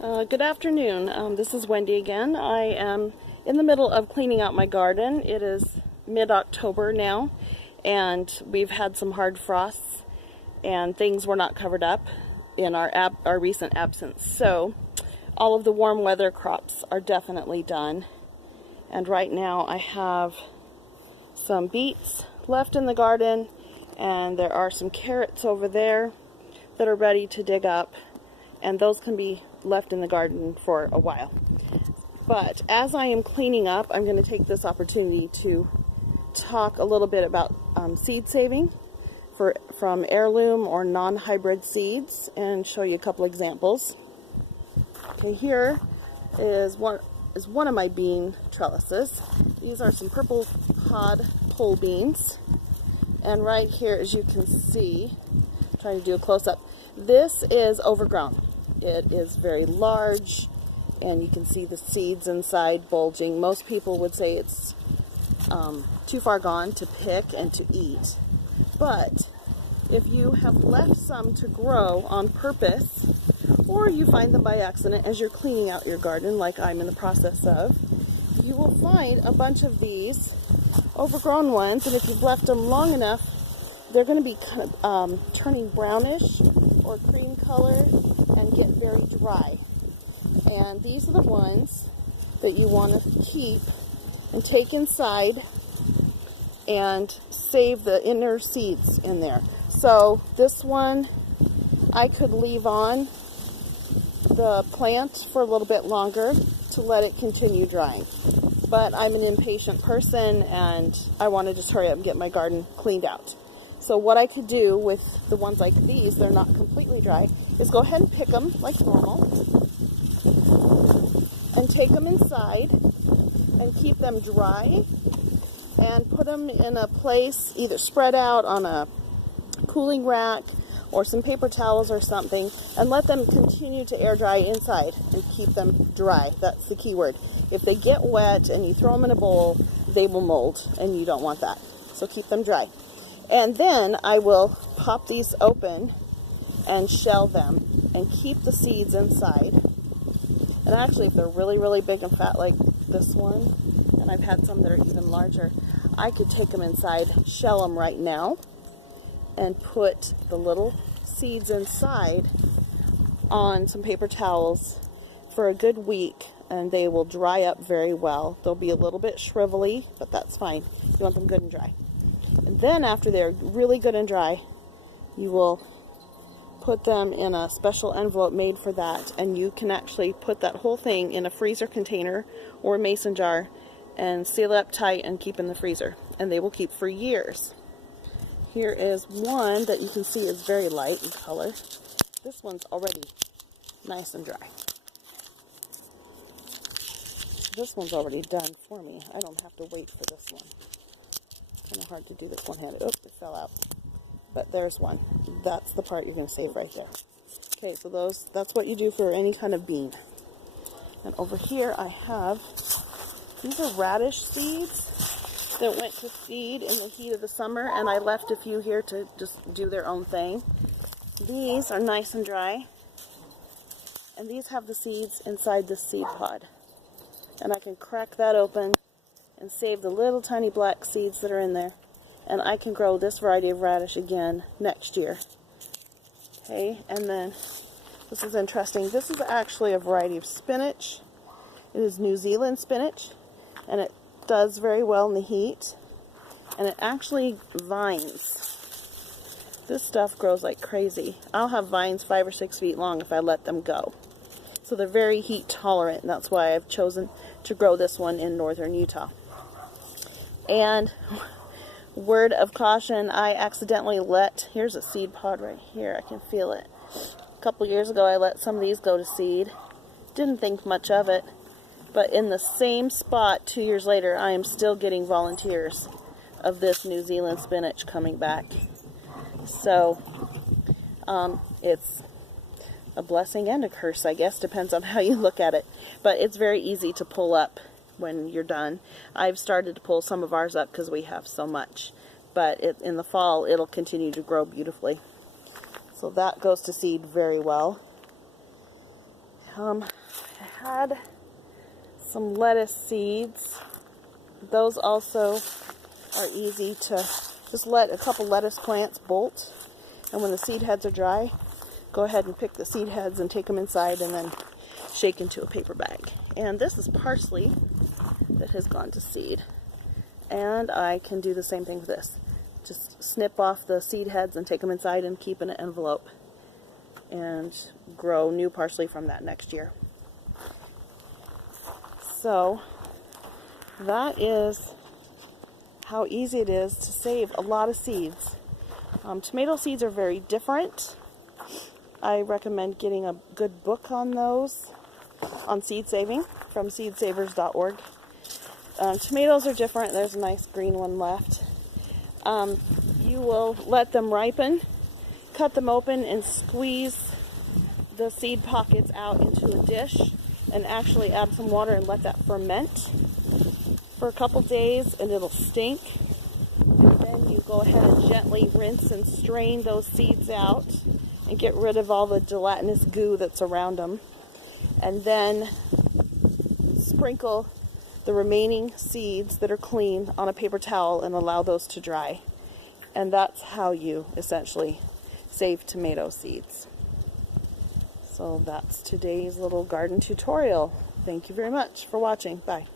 Good afternoon. This is Wendy again. I am in the middle of cleaning out my garden. It is mid-October now, and we've had some hard frosts, and things were not covered up in our recent absence. So all of the warm weather crops are definitely done. And right now I have some beets left in the garden, and there are some carrots over there that are ready to dig up, and those can be left in the garden for a while. But as I am cleaning up, I'm going to take this opportunity to talk a little bit about seed saving from heirloom or non-hybrid seeds and show you a couple examples. Okay, here is one of my bean trellises. These are some purple pod pole beans, and right here, as you can see, I'm trying to do a close-up, this is overgrown. It is very large, and you can see the seeds inside bulging. Most people would say it's too far gone to pick and to eat. But if you have left some to grow on purpose, or you find them by accident as you're cleaning out your garden, like I'm in the process of, you will find a bunch of these overgrown ones, and if you've left them long enough, they're going to be kind of turning brownish or cream color and get very dry. And these are the ones that you want to keep and take inside and save the inner seeds in there. So this one I could leave on the plant for a little bit longer to let it continue drying. But I'm an impatient person and I want to just hurry up and get my garden cleaned out. So what I could do with the ones like these, they're not completely dry, is go ahead and pick them like normal and take them inside and keep them dry and put them in a place, either spread out on a cooling rack or some paper towels or something, and let them continue to air dry inside and keep them dry. That's the key word. If they get wet and you throw them in a bowl, they will mold, and you don't want that. So keep them dry. And then I will pop these open and shell them and keep the seeds inside. And actually, if they're really, really big and fat like this one, and I've had some that are even larger, I could take them inside, shell them right now, and put the little seeds inside on some paper towels for a good week, and they will dry up very well. They'll be a little bit shrivelly, but that's fine. You want them good and dry. And then after they're really good and dry, you will put them in a special envelope made for that, and you can actually put that whole thing in a freezer container or a mason jar and seal it up tight and keep in the freezer, and they will keep for years. Here is one that you can see is very light in color. This one's already nice and dry. This one's already done for me. I don't have to wait for this one. Kind of hard to do this one-handed. Oh, it fell out. But there's one. That's the part you're going to save right there. Okay, so that's what you do for any kind of bean. And over here I have, these are radish seeds that went to seed in the heat of the summer, and I left a few here to just do their own thing. These are nice and dry, and these have the seeds inside the seed pod. And I can crack that open and save the little tiny black seeds that are in there, and I can grow this variety of radish again next year. Okay, and then this is interesting. This is actually a variety of spinach. It is New Zealand spinach, and it does very well in the heat, and it actually vines. This stuff grows like crazy. I'll have vines 5 or 6 feet long if I let them go. So they're very heat tolerant, and that's why I've chosen to grow this one in northern Utah. And word of caution, I accidentally here's a seed pod right here, I can feel it. A couple years ago I let some of these go to seed. Didn't think much of it. But in the same spot 2 years later, I am still getting volunteers of this New Zealand spinach coming back. So it's a blessing and a curse, I guess, depends on how you look at it. But it's very easy to pull up when you're done. I've started to pull some of ours up because we have so much. But in the fall, it'll continue to grow beautifully. So that goes to seed very well. I had some lettuce seeds. Those also are easy to just let a couple lettuce plants bolt, and when the seed heads are dry, go ahead and pick the seed heads and take them inside and then shake into a paper bag. And this is parsley that has gone to seed, and I can do the same thing with this. Just snip off the seed heads and take them inside and keep in an envelope and grow new parsley from that next year. So that is how easy it is to save a lot of seeds. Tomato seeds are very different. I recommend getting a good book on those, on seed saving, from seedsavers.org. Tomatoes are different. There's a nice green one left. You will let them ripen, cut them open, and squeeze the seed pockets out into a dish, and actually add some water and let that ferment for a couple days, and it'll stink. And then you go ahead and gently rinse and strain those seeds out and get rid of all the gelatinous goo that's around them. And then sprinkle the remaining seeds that are clean on a paper towel and allow those to dry. And that's how you essentially save tomato seeds. So that's today's little garden tutorial. Thank you very much for watching. Bye.